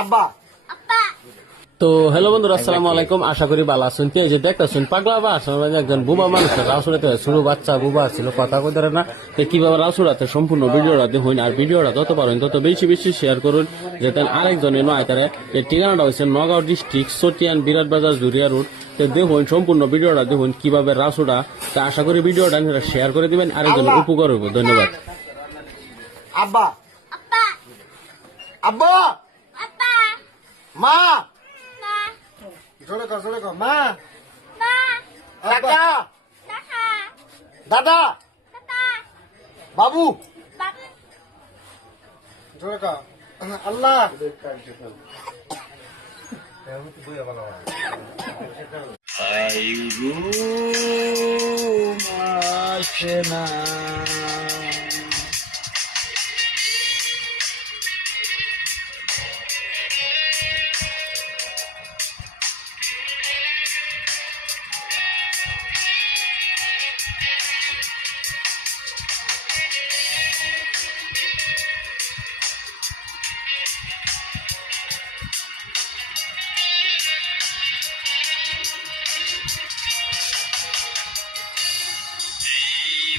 আব্বা। তো হ্যালো বন্ধুরা, আসসালামু আলাইকুম। আশা করি ভালো আছেন। কে যে দেখতেছেন পাগলা বা আসলে একজন বুবা মানুষ রাউসুরাতে ছোট বাচ্চা বুবা ছিল, কথা কই ধরে না। তো কিভাবে রাউসুরাতে সম্পূর্ণ ভিডিওটা দেখুন, আর ভিডিওটা যত পারেন তত বেশি বেশি শেয়ার করুন, যাতে আরেকজনে নয় তারা। এই ঠিকানাটা হচ্ছে নগাঁও ডিস্ট্রিক্ট সতিয়ান বিরাট বাজার জুরিয়া রোড। তো দেখুন সম্পূর্ণ ভিডিওটা দেখুন কিভাবে রাউসুরা। তা আশা করি ভিডিওটা শেয়ার করে দিবেন, আরেকজন উপকার হইব। ধন্যবাদ। আব্বা। আব্বা। মা। জোরে কর মা। কাকা। দাদা। বাবু। জোরে কর আল্লাহ।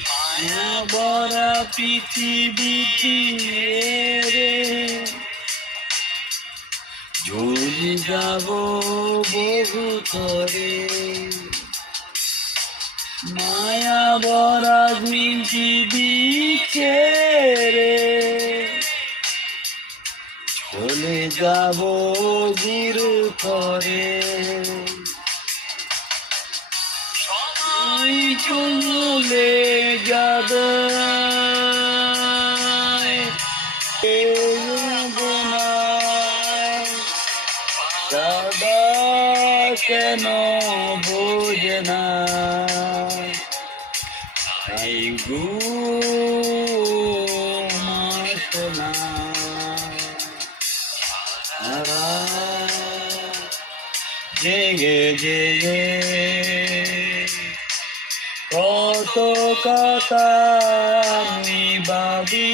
মায়া বরা পৃথিবীটি রে ঝুলি যাব বহু তরে, মায়া বরা পৃথিবীকে রে চলে যাব গুরু করে। সময় চলে যাবে দাদা কেন বোঝে না, তাই গো মাসনা জেগে জেগে কত কথা আমি ভাবি।